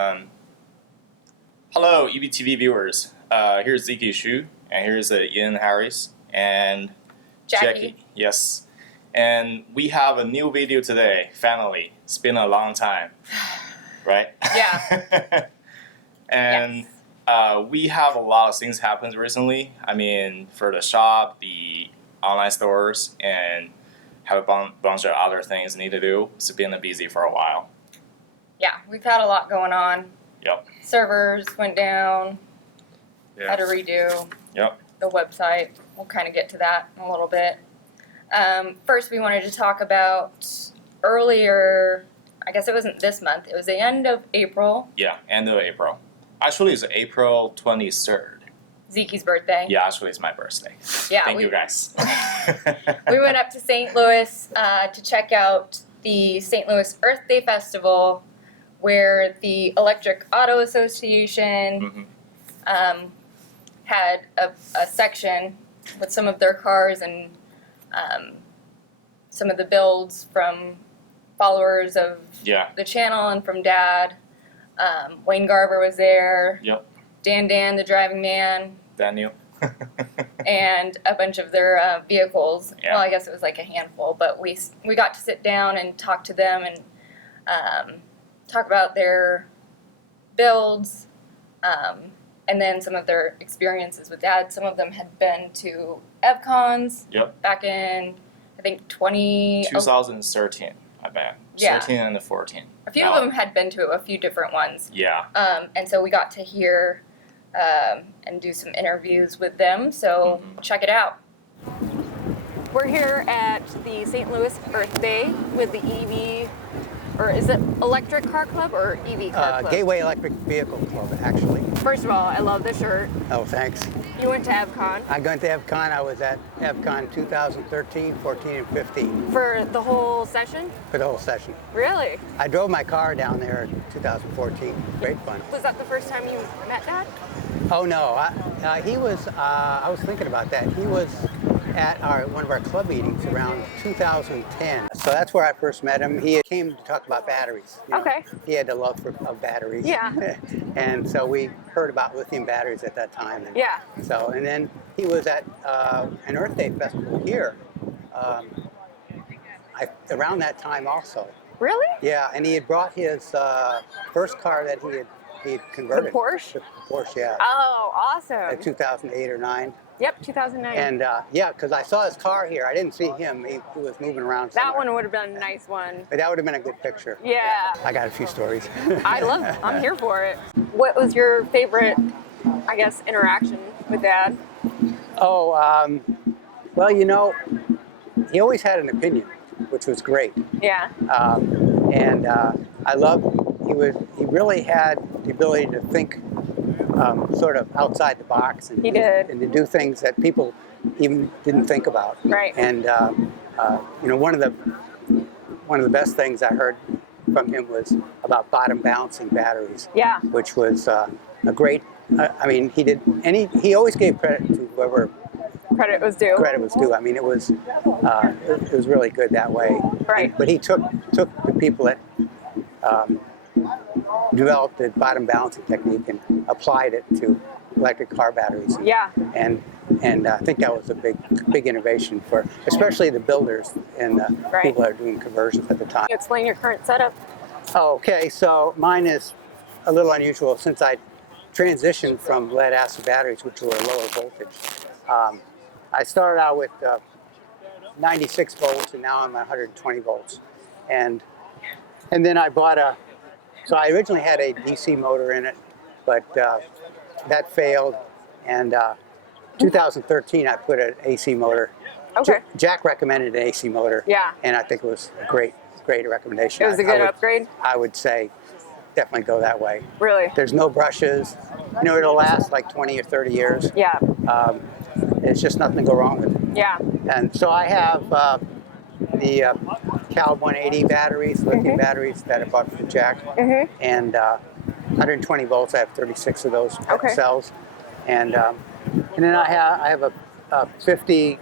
Um, Hello, EVTV viewers. Here's Ziki Xu, and here's Ian Harris, and Jackie. Yes. And we have a new video today, finally. It's been a long time, right? Yeah. And we have a lot of things happened recently. I mean, for the shop, the online stores, and have a bunch of other things need to do. It's been busy for a while. Yeah, we've had a lot going on. Yep. Servers went down, Yeah. had to redo Yep. the website. We'll kind of get to that in a little bit. First, we wanted to talk about earlier, I guess it wasn't this month, it was the end of April, Yeah, end of April. Actually, it's April 23rd. Zeke's birthday. Yeah, actually, it's my birthday. Yeah, Thank you, guys. We went up to St. Louis to check out the St. Louis Earth Day Festival, where the Electric Auto Association had a section with some of their cars and some of the builds from followers of the channel and from Dad. Wayne Garber was there. Yep. Dan, the driving man. Daniel. And a bunch of their vehicles. Yeah. Well, I guess it was like a handful, but we got to sit down and talk to them and talk about their builds, and then some of their experiences with Dad. Some of them had been to EVCons back in, I think, 2013, I bet. Yeah. 13 and 14. A few of them had been to a few different ones. Yeah. And so we got to hear and do some interviews with them, so check it out. We're here at the St. Louis Earth Day with the EV, or is it Electric Car Club or EV Car Club? Gateway Electric Vehicle Club, actually. First of all, I love the shirt. Oh, thanks. You went to EVCon. I went to EVCon. I was at EVCon 2013, 14, and 15. For the whole session? For the whole session. Really? I drove my car down there in 2014. Great fun. Was that the first time you met Dad? Oh, no. He was, I was thinking about that. He was at one of our club meetings around 2010. So that's where I first met him. He came to talk about batteries. You know. Okay. He had a love of batteries. Yeah. And so we heard about lithium batteries at that time. And yeah. So, and then he was at an Earth Day festival here around that time also. Really? Yeah, and he had brought his first car that he had converted. The Porsche? The Porsche, yeah. Oh, awesome. 2008 or 9. Yep, 2009. And yeah, because I saw his car here. I didn't see him. He was moving around somewhere. That one would have been a nice one. But that would have been a good picture. Yeah. I got a few stories. I'm here for it. What was your favorite, I guess, interaction with Dad? Oh, well, you know, he always had an opinion, which was great. Yeah. And I love, he really had the ability to think sort of outside the box and, and to do things that people even didn't think about. Right. And you know, one of the best things I heard from him was about bottom balancing batteries. Yeah. Which was a great. I mean, he always gave credit to whoever credit was due. Credit was due. I mean, it was really good that way. Right. But he took the people that developed the bottom balancing technique and applied it to electric car batteries. Yeah. And I think that was a big innovation for especially the builders and people that are doing conversions at the time. Explain your current setup. Okay, so mine is a little unusual since I transitioned from lead acid batteries, which were lower voltage. I started out with 96 volts, and now I'm at 120 volts. And then I bought so I originally had a DC motor in it, but that failed. And 2013, I put an AC motor. Okay. Jack recommended an AC motor. Yeah. And I think it was a great recommendation. It was a good upgrade? I would say definitely go that way. Really? There's no brushes. You know, it'll last like 20 or 30 years. Yeah. There's just nothing to go wrong with it. Yeah. And so I have the Cal 180 batteries, lithium batteries that I bought from Jack. And 120 volts, I have 36 of those cells. And then I have a 50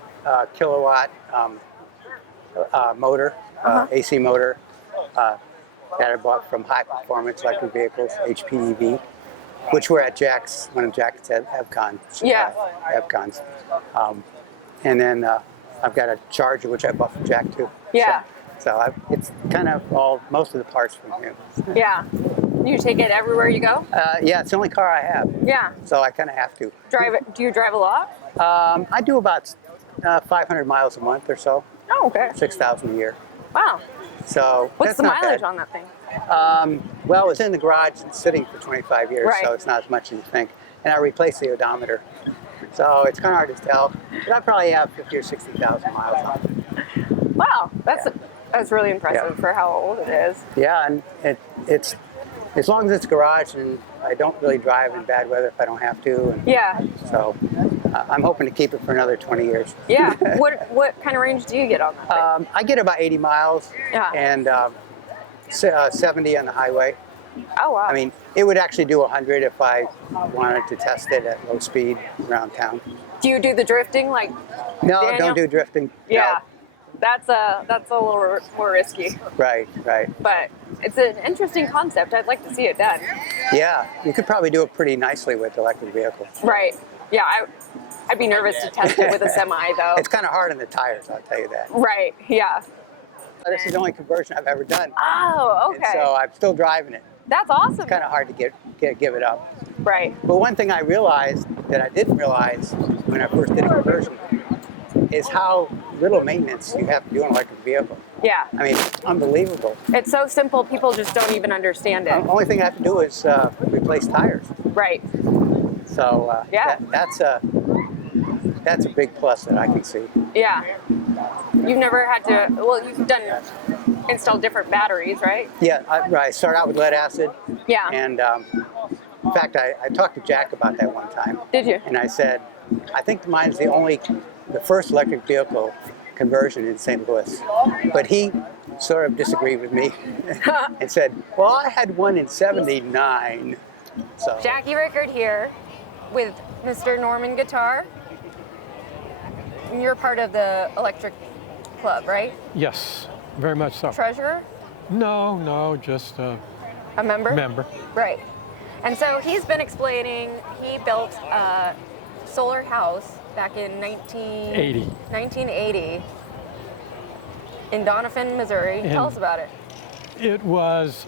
kilowatt motor, AC motor, that I bought from High Performance Electric Vehicles, HPEV, which were at Jack's, one of Jack's EVCon. Yeah. EVCons. And then I've got a Charger, which I bought from Jack too. Yeah. So it's kind of most of the parts from him. Yeah. You take it everywhere you go? Yeah, it's the only car I have. Yeah. So I kind of have to. Drive it? Do you drive a lot? I do about 500 miles a month or so. Oh, okay. 6,000 a year. Wow. So What's that's the not mileage bad. on that thing? Well, it's in the garage and sitting for 25 years, Right. so it's not as much as you think. And I replaced the odometer, so it's kind of hard to tell. But I probably have 50 or 60,000 miles on it. Wow, that's really impressive for how old it is. Yeah, and it's as long as it's garage, and I don't really drive in bad weather if I don't have to. And Yeah. so I'm hoping to keep it for another 20 years. Yeah. What kind of range do you get on that thing? I get about 80 miles Yeah. and 70 on the highway. Oh, wow. I mean, it would actually do 100 if I wanted to test it at low speed around town. Do you do the drifting like No, Daniel? don't do drifting. Yeah. That's a little more risky, No. Right, right. but it's an interesting concept. I'd like to see it done. Yeah, you could probably do it pretty nicely with electric vehicles. Right. Yeah, I'd be nervous to test it with a semi though. It's kind of hard on the tires, I'll tell you that. Right. Yeah. This is the only conversion I've ever done. Oh, And okay. so I'm still driving it. That's awesome. It's kind of hard to give it up. Right. But one thing I realized that I didn't realize when I first did a conversion is how little maintenance you have to do on an electric vehicle. Yeah. I mean, it's unbelievable. It's so simple. People just don't even understand The it. only thing I have to do is replace tires. Right. So Yeah. that's a big plus that I can see. Yeah. You've never had to. Well, you've done install different batteries, right? Yeah, I started out with lead acid, Yeah. and in fact, I talked to Jack about that one time, Did you? and I said, I think mine's the first electric vehicle conversion in St. Louis. But he sort of disagreed with me and said, well, I had one in '79. So Jackie Rickard here with Mr. Norman Guitar. You're part of the electric club, right? Yes, very much so. Treasurer? No, just a A member? member. Right. And so he's been explaining he built a solar house back in 1980 in Doniphan, Missouri. Tell us about it. It was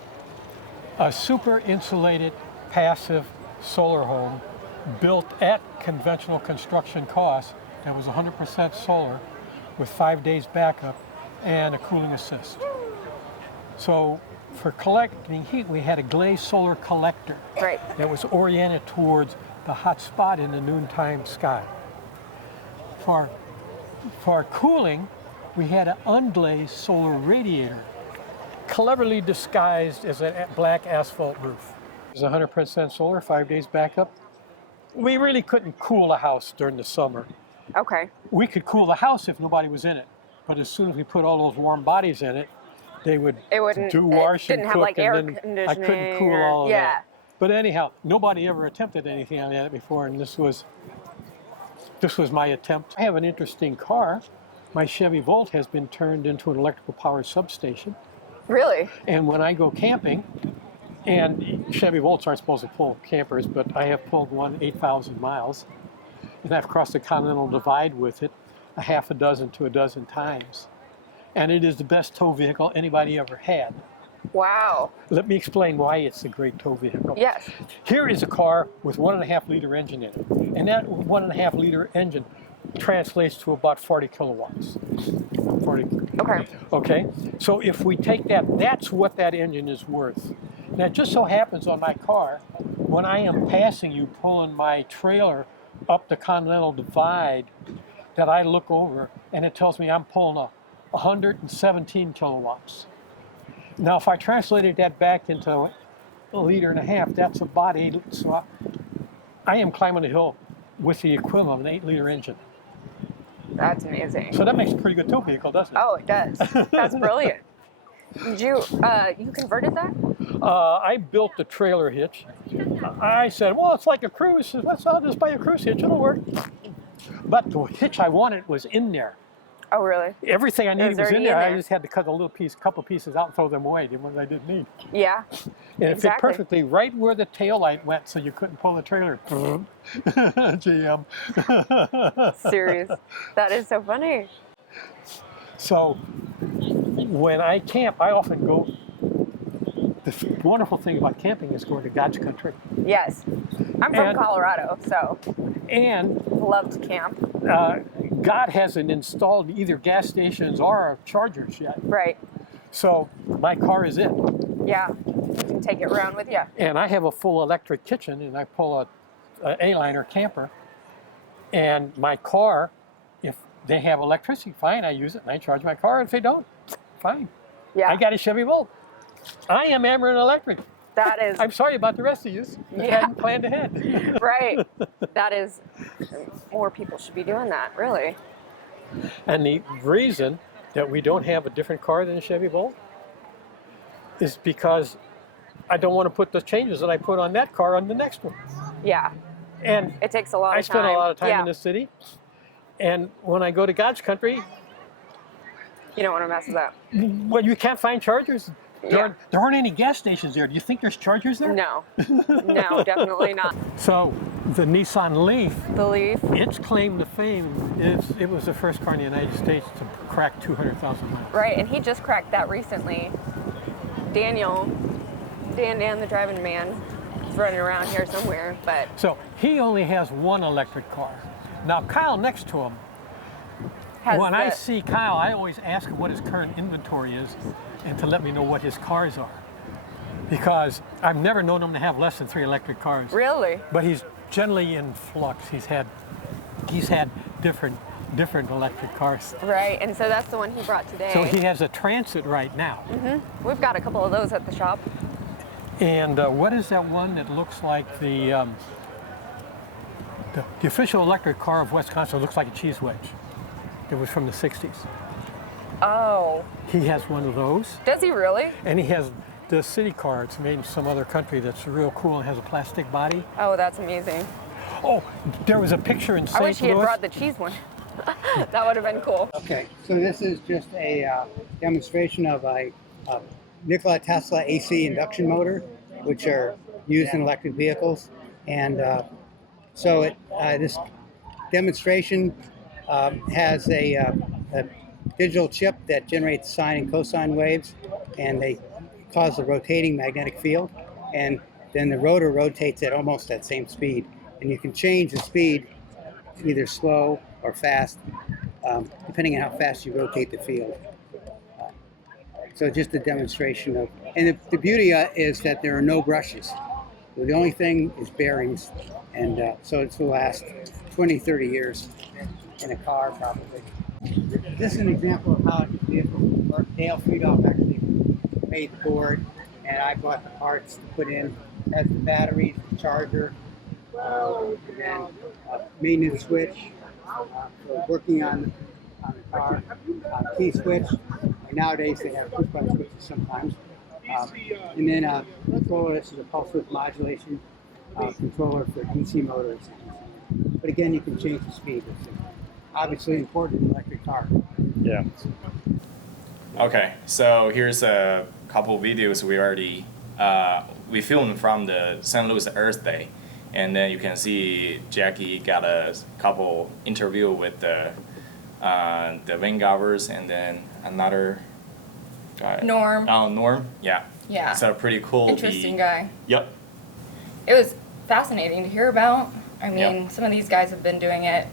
a super insulated, passive solar home built at conventional construction costs that was 100% solar with 5 days backup and a cooling assist. So for collecting heat, we had a glazed solar collector Right. that was oriented towards the hot spot in the noontime sky. For cooling, we had an unglazed solar radiator, cleverly disguised as a black asphalt roof. It was 100% solar, 5 days backup. We really couldn't cool a house during the summer. Okay. We could cool the house if nobody was in it, but as soon as we put all those warm bodies in it, they would It wouldn't. do wash it didn't and have cook, like air and then conditioning. I couldn't cool or- all of yeah. that. But anyhow, nobody ever attempted anything on that before, and this was my attempt. I have an interesting car. My Chevy Volt has been turned into an electrical power substation, Really? and when I go camping, and Chevy Volts aren't supposed to pull campers, but I have pulled one 8,000 miles, and I've crossed the Continental Divide with it a half a dozen to a dozen times. And it is the best tow vehicle anybody ever had. Wow. Let me explain why it's a great tow vehicle. Yes. Here is a car with 1.5 liter engine in it. And that 1.5 liter engine translates to about 40 kilowatts. 40. Okay. Okay, so if we take that, that's what that engine is worth. Now it just so happens on my car, when I am passing you pulling my trailer up the Continental Divide, that I look over and it tells me I'm pulling a 117 kilowatts. Now if I translated that back into a liter and a half, that's about 8, so I am climbing a hill with the equivalent of an 8 liter engine. That's amazing. So that makes a pretty good tow vehicle, doesn't it? Oh, it does. That's brilliant. Did you converted that? I built the trailer hitch. I said, well, it's like a cruise. He said, I'll just buy a cruise hitch, it'll work. But the hitch I wanted was in there. Oh, really? Everything I needed was already in in there. I there. just had to cut a couple pieces out and throw them away, the ones I didn't need. Yeah. And it fit Exactly. perfectly right where the tail light went, so you couldn't pull the trailer. GM. Serious. That is so funny. So when I camp, I often go. The wonderful thing about camping is going to God's country. Yes. I'm from And- Colorado, so And love to camp. God hasn't installed either gas stations or chargers yet. Right. So my car is it. Yeah. You can take it around with you. And I have a full electric kitchen, and I pull a A-liner camper. And my car, if they have electricity, fine, I use it and I charge my car. If they don't, fine. Yeah. I got a Chevy Volt. I am Ameren Electric. That is I'm sorry about the rest of you. I Yeah. hadn't planned ahead. right. That is, more people should be doing that, really. And the reason that we don't have a different car than a Chevy Volt is because I don't want to put the changes that I put on that car on the next one. Yeah. And It takes a lot I of time. spend a lot of time yeah. in the city. And when I go to God's country, You don't want to mess with that. well, you can't find chargers. Yeah. There aren't any gas stations there. Do you think there's chargers there? No. No, definitely not. So the Nissan Leaf, The Leaf. its claim to fame is it was the first car in the United States to crack 200,000 miles. Right, and he just cracked that recently. Dan, the driving man, is running around here somewhere, but So he only has one electric car. Now Kyle next to him, has when I the- see Kyle, I always ask him what his current inventory is and to let me know what his cars are. Because I've never known him to have less than 3 electric cars. Really? But he's generally in flux. He's had different electric cars. Right, and so that's the one he brought today. So he has a Transit right now. We've got a couple of those at the shop. And what is that one that looks like the official electric car of Wisconsin? Looks like a cheese wedge. It was from the 60s. Oh, He has one of those. does he really? And he has the city car. It's made in some other country that's real cool and has a plastic body. Oh, that's amazing. Oh, there was a picture in I St. wish he had Louis. brought the cheese one. That would have been cool. Okay, so this is just a demonstration of a Nikola Tesla AC induction motor, which are used in electric vehicles. And so this demonstration has a digital chip that generates sine and cosine waves, and they cause a rotating magnetic field. And then the rotor rotates at almost that same speed. And you can change the speed either slow or fast, depending on how fast you rotate the field. So just a demonstration of, and the beauty is that there are no brushes. So the only thing is bearings, and so it will last 20, 30 years in a car probably. This is an example of how a vehicle works. Dale Friedoff actually made the board, and I bought the parts to put in. It has the batteries, the charger, and then maintenance switch, for working on the car, key switch. And nowadays they have push-button switches sometimes. And then controller. This is a pulse width modulation controller for DC motors. But again, you can change the speed. It's obviously important in an electric car. Yeah. Okay, so here's a couple of videos we already we filmed from the St. Louis Earth Day, and then you can see Jackie got a couple interview with the Vangovers, and then another guy. Norm. Oh, Norm. Yeah. Yeah. So pretty cool. Interesting guy. Yep. It was fascinating to hear about. I mean, Yep. some of these guys have been doing it.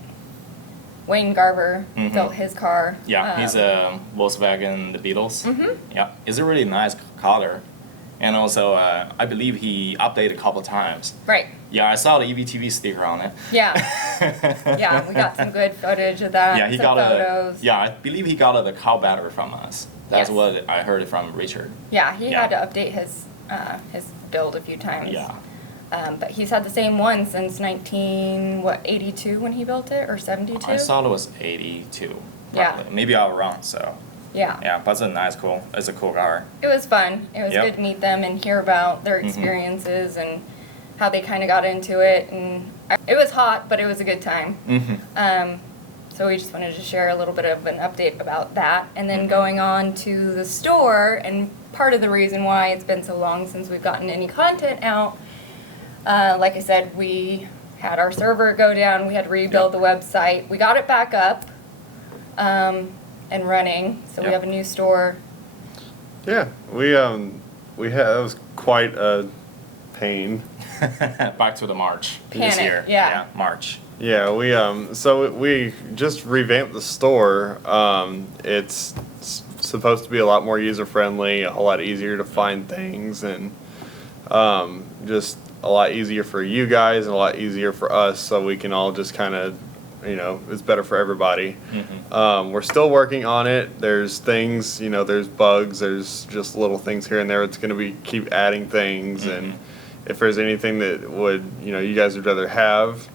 Wayne Garver Mhm. built his car. Yeah, he's a Volkswagen, the Beetles. Mhm. Yeah, it's a really nice color, and also I believe he updated a couple times. Right. Yeah, I saw the EVTV sticker on it. Yeah. Yeah, we got some good footage of that. Yeah, he some got photos. Yeah, I believe he got the cow battery from us. That's Yes. what I heard from Richard. Yeah, he Yeah. had to update his build a few times. Yeah. But he's had the same one since 82 when he built it, or 72? I thought it was 82. Yeah. Probably. Maybe I was wrong. So Yeah. yeah, but it's a cool car. It was fun. It was Yep. good to meet them and hear about their experiences and how they kind of got into it. And it was hot, but it was a good time. Mm-hmm. So we just wanted to share a little bit of an update about that. And then going on to the store, and part of the reason why it's been so long since we've gotten any content out, like I said, we had our server go down, we had to rebuild the website. We got it back up and running, so we have a new store. Yeah, we had, it was quite a pain. Back to the March this Panic, year. yeah. March. Yeah, so we just revamped the store. It's supposed to be a lot more user friendly, a whole lot easier to find things, and just a lot easier for you guys and a lot easier for us, so we can all just kind of, it's better for everybody. We're still working on it. There's things, there's bugs, there's just little things here and there. It's going to be keep adding things, and if there's anything that would, you guys would rather have,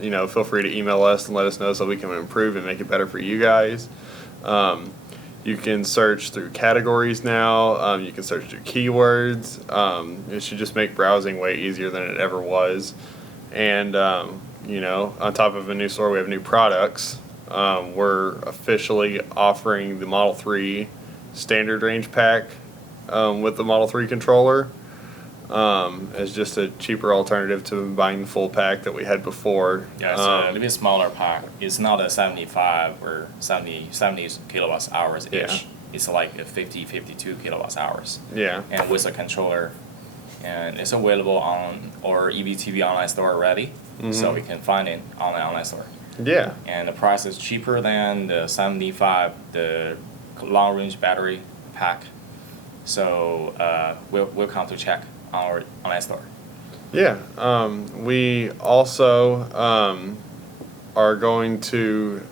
feel free to email us and let us know so we can improve and make it better for you guys. You can search through categories now. You can search through keywords. It should just make browsing way easier than it ever was. And, on top of a new store, we have new products. We're officially offering the Model 3 standard range pack with the Model 3 controller. As just a cheaper alternative to buying the full pack that we had before. Yeah, it's a little bit smaller pack. It's not a 75 or 70 kilowatts hours each. Yeah. It's like a 52 kilowatts hours. Yeah. And with a controller. And it's available on our EVTV online store already. So we can find it on the online store. Yeah. And the price is cheaper than the 75, the long range battery pack. So we'll come to check on our online store. Yeah. We also are going to,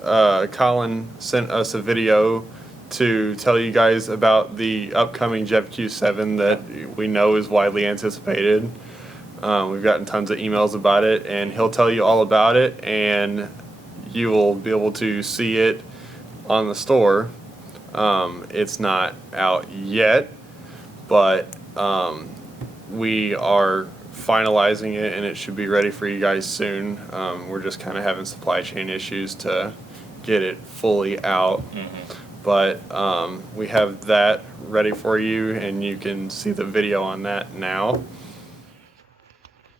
Colin sent us a video to tell you guys about the upcoming JevQ7 that we know is widely anticipated. We've gotten tons of emails about it, and he'll tell you all about it, and you will be able to see it on the store. It's not out yet, but we are finalizing it, and it should be ready for you guys soon. We're just kind of having supply chain issues to get it fully out. But we have that ready for you, and you can see the video on that now.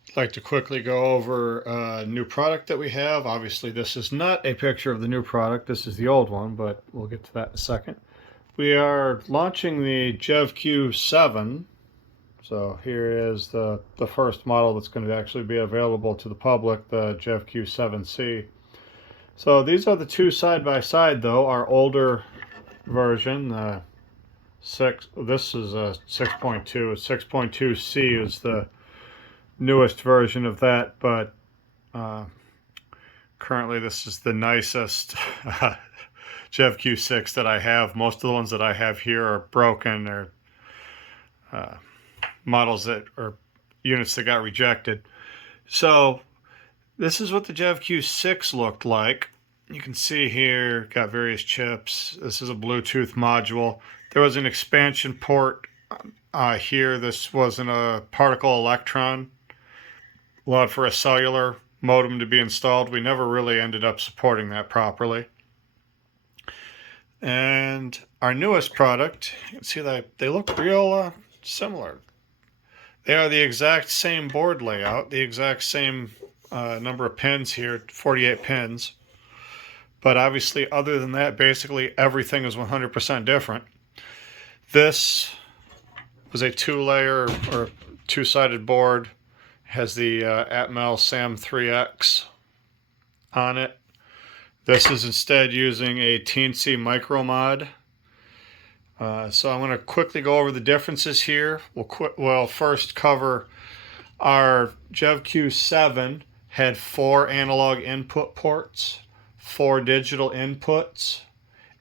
I'd like to quickly go over a new product that we have. Obviously, this is not a picture of the new product. This is the old one, but we'll get to that in a second. We are launching the JevQ7. So here is the first model that's going to actually be available to the public, the JevQ7C. So these are the two side by side, though. Our older version, this is a 6.2. 6.2C is the newest version of that, but currently this is the nicest JevQ6 that I have. Most of the ones that I have here are broken. They're models that are units that got rejected. So this is what the JevQ6 looked like. You can see here, got various chips. This is a Bluetooth module. There was an expansion port here. This wasn't a particle electron. Allowed for a cellular modem to be installed. We never really ended up supporting that properly. And our newest product, you can see that they look real similar. They are the exact same board layout, the exact same number of pins here, 48 pins. But obviously, other than that, basically everything is 100% different. This was a two-layer or two-sided board. Has the Atmel SAM3X on it. This is instead using a Teensy micro mod. So I'm going to quickly go over the differences here. We'll first cover our JevQ7 had 4 analog input ports, 4 digital inputs,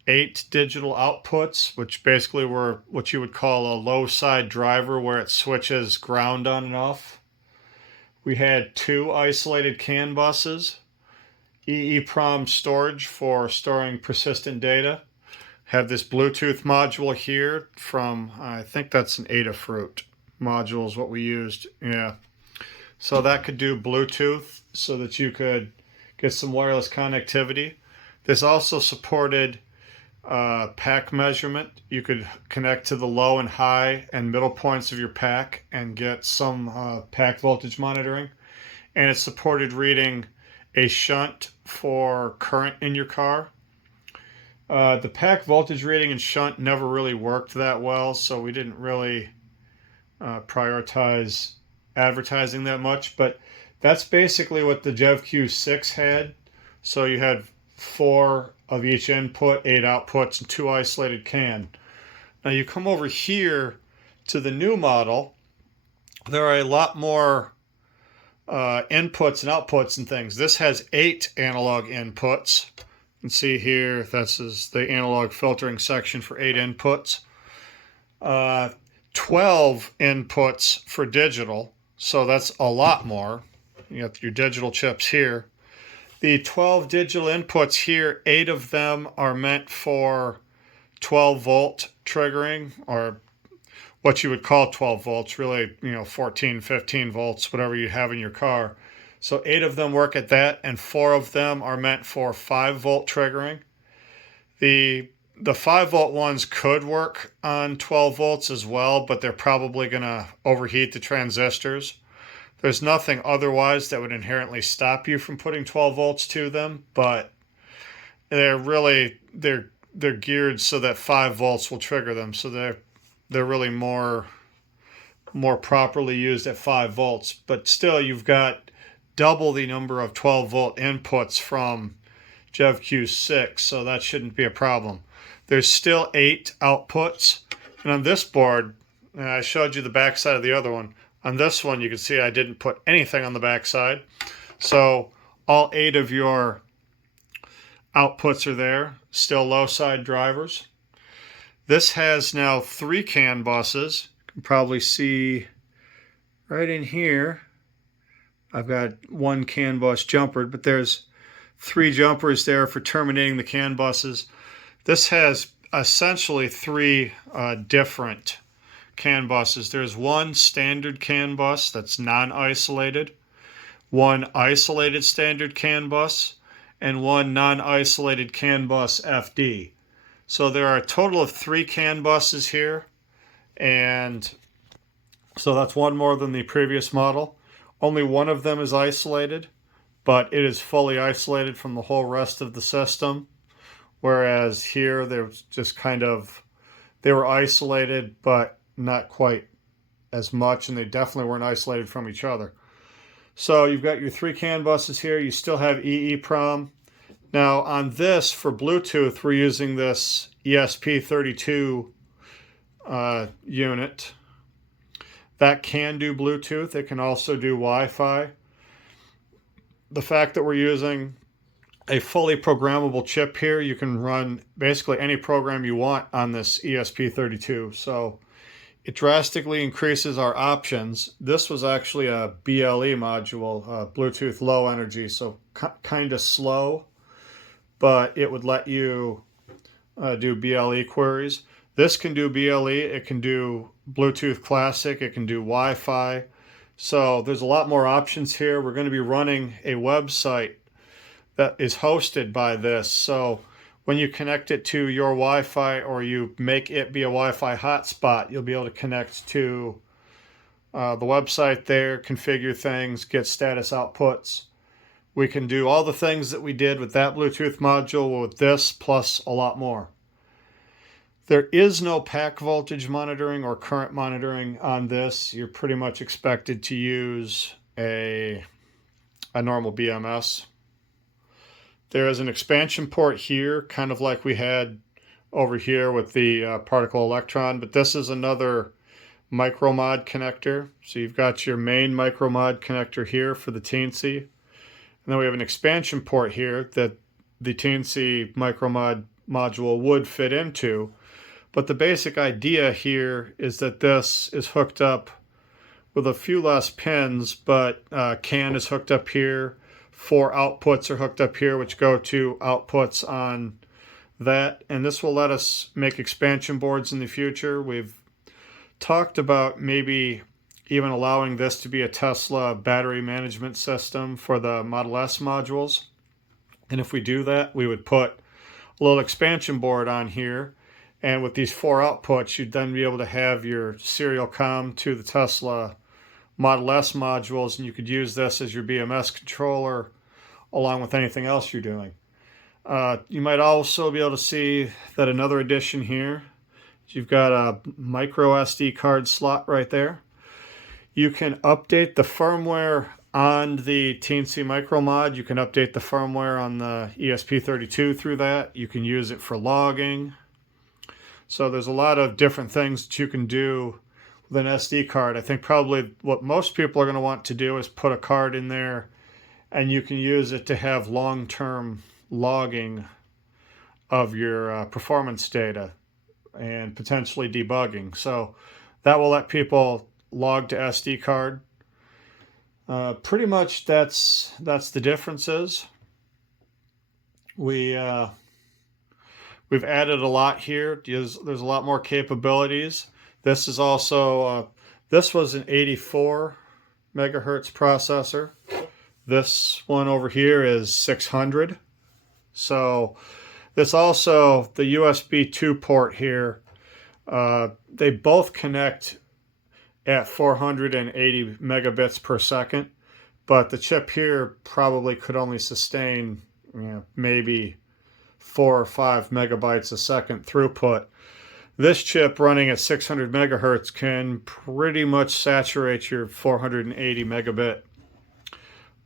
8 digital outputs, which basically were what you would call a low side driver where it switches ground on and off. We had 2 isolated CAN buses, EEPROM storage for storing persistent data. Have this Bluetooth module here from, I think that's an Adafruit module is what we used. Yeah. So that could do Bluetooth so that you could get some wireless connectivity. This also supported pack measurement. You could connect to the low and high and middle points of your pack and get some pack voltage monitoring. And it supported reading a shunt for current in your car. The pack voltage reading and shunt never really worked that well, so we didn't really prioritize advertising that much, but that's basically what the JevQ6 had. So you had 4 of each input, 8 outputs, and 2 isolated CAN. Now you come over here to the new model, there are a lot more inputs and outputs and things. This has 8 analog inputs. You can see here, this is the analog filtering section for 8 inputs. 12 inputs for digital, so that's a lot more. You got your digital chips here. The 12 digital inputs here, 8 of them are meant for 12 volt triggering, or what you would call 12 volts, really, 14, 15 volts, whatever you have in your car. So 8 of them work at that, and 4 of them are meant for 5 volt triggering. The 5 volt ones could work on 12 volts as well, but they're probably going to overheat the transistors. There's nothing otherwise that would inherently stop you from putting 12 volts to them, but they're geared so that 5 volts will trigger them. So they're really more properly used at 5 volts. But still, you've got double the number of 12 volt inputs from JevQ6, so that shouldn't be a problem. There's still 8 outputs, and on this board, and I showed you the back side of the other one. On this one, you can see I didn't put anything on the back side. So all 8 of your outputs are there, still low side drivers. This has now 3 CAN buses. You can probably see right in here, I've got 1 CAN bus jumpered, but there's 3 jumpers there for terminating the CAN buses. This has essentially 3 different CAN buses. There's 1 standard CAN bus that's non-isolated, 1 isolated standard CAN bus, and 1 non-isolated CAN bus FD. So there are a total of 3 CAN buses here, and so that's 1 more than the previous model. Only 1 of them is isolated, but it is fully isolated from the whole rest of the system, whereas here they're just they were isolated, but not quite as much, and they definitely weren't isolated from each other. So you've got your 3 CAN buses here. You still have EEPROM. Now on this, for Bluetooth, we're using this ESP32 unit. That can do Bluetooth. It can also do Wi-Fi. The fact that we're using a fully programmable chip here, you can run basically any program you want on this ESP32. So it drastically increases our options. This was actually a BLE module, Bluetooth Low Energy, so kind of slow, but it would let you do BLE queries. This can do BLE, it can do Bluetooth Classic, it can do Wi-Fi. So there's a lot more options here. We're going to be running a website that is hosted by this. So when you connect it to your Wi-Fi or you make it be a Wi-Fi hotspot, you'll be able to connect to the website there, configure things, get status outputs. We can do all the things that we did with that Bluetooth module with this, plus a lot more. There is no pack voltage monitoring or current monitoring on this. You're pretty much expected to use a normal BMS. There is an expansion port here, kind of like we had over here with the particle electron, but this is another micromod connector. So you've got your main micromod connector here for the Teensy. And then we have an expansion port here that the Teensy micromod module would fit into. But the basic idea here is that this is hooked up with a few less pins, but CAN is hooked up here. 4 outputs are hooked up here, which go to outputs on that. And this will let us make expansion boards in the future. We've talked about maybe even allowing this to be a Tesla battery management system for the Model S modules. And if we do that, we would put a little expansion board on here. And with these 4 outputs, you'd then be able to have your serial comm to the Tesla Model S modules, and you could use this as your BMS controller along with anything else you're doing. You might also be able to see that another addition here, you've got a micro SD card slot right there. You can update the firmware on the TNC Micro Mod. You can update the firmware on the ESP32 through that. You can use it for logging. So there's a lot of different things that you can do with an SD card. I think probably what most people are going to want to do is put a card in there, and you can use it to have long-term logging of your performance data and potentially debugging. So that will let people log to SD card. Pretty much that's the differences. We've added a lot here. There's a lot more capabilities. This is also this was an 84 megahertz processor. This one over here is 600. So this also, the USB 2 port here, they both connect at 480 megabits per second, but the chip here probably could only sustain maybe 4 or 5 megabytes a second throughput. This chip running at 600 megahertz can pretty much saturate your 480 megabit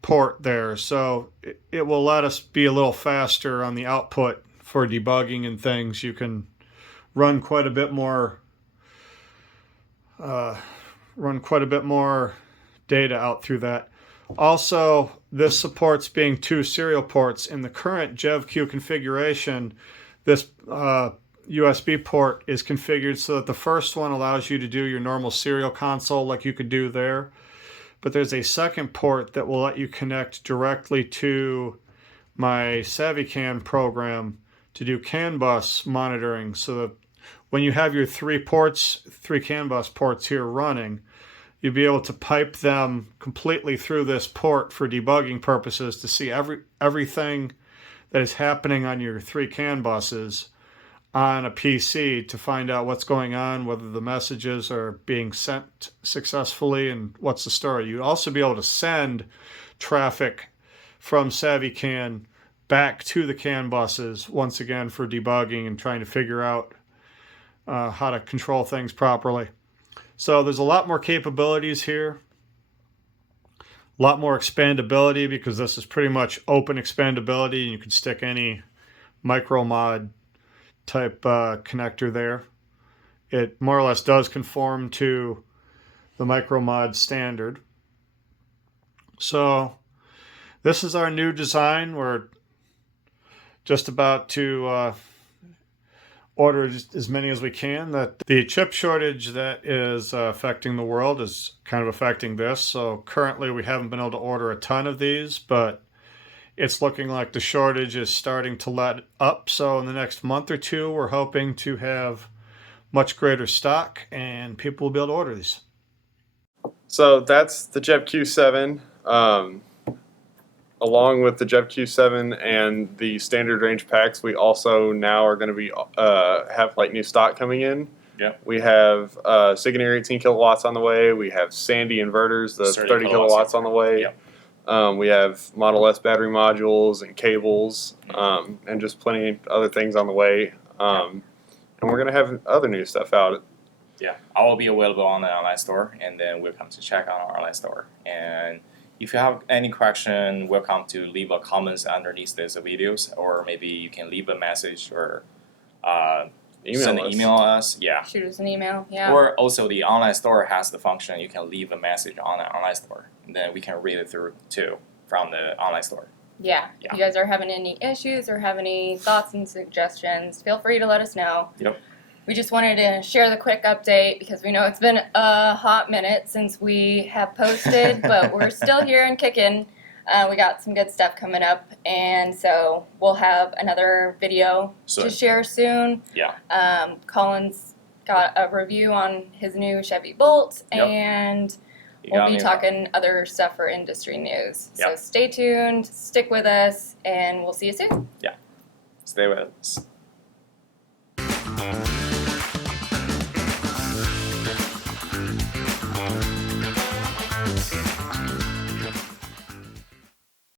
port there. So it will let us be a little faster on the output for debugging and things. You can run quite a bit more data out through that. Also, this supports being 2 serial ports. In the current JevQ configuration, this USB port is configured so that the first one allows you to do your normal serial console like you could do there. But there's a second port that will let you connect directly to my SavvyCAN program to do CAN bus monitoring, so that when you have your 3 CAN bus ports here running, you'll be able to pipe them completely through this port for debugging purposes to see everything that is happening on your 3 CAN buses on a PC to find out what's going on, whether the messages are being sent successfully, and what's the story. You'd also be able to send traffic from SavvyCAN back to the CAN buses, once again for debugging and trying to figure out how to control things properly. So there's a lot more capabilities here, a lot more expandability, because this is pretty much open expandability, and you can stick any micro mod type connector there. It more or less does conform to the micro mod standard. So this is our new design. We're just about to order as many as we can. That the chip shortage that is affecting the world is kind of affecting this. So currently we haven't been able to order a ton of these, but it's looking like the shortage is starting to let up. So in the next month or two, we're hoping to have much greater stock and people will be able to order these. So that's the JevQ7. Along with the JevQ7 and the standard range packs, we also now are going to be have like new stock coming in. Yeah. We have Sigoneer 18 kilowatts on the way. We have Sandy inverters, the 30 kilowatts on the way. Yep. We have Model S battery modules and cables, and just plenty of other things on the way. And we're going to have other new stuff out. Yeah, I will be available on the online store, and then we'll come to check on our online store. And if you have any question, welcome to leave a comment underneath these videos, or maybe you can leave a message or send an email us. Yeah. Shoot us an email. Yeah. Or also the online store has the function you can leave a message on the online store, and then we can read it through too from the online store. Yeah. Yeah. If you guys are having any issues or have any thoughts and suggestions, feel free to let us know. Yep. We just wanted to share the quick update because we know it's been a hot minute since we have posted, but we're still here and kicking. We got some good stuff coming up, and so we'll have another video to share soon. Yeah. Colin's got a review on his new Chevy Bolt, Yep. and You we'll got be me. talking other stuff for industry news. So Yep. stay tuned, stick with us, and we'll see you soon. Stay with us.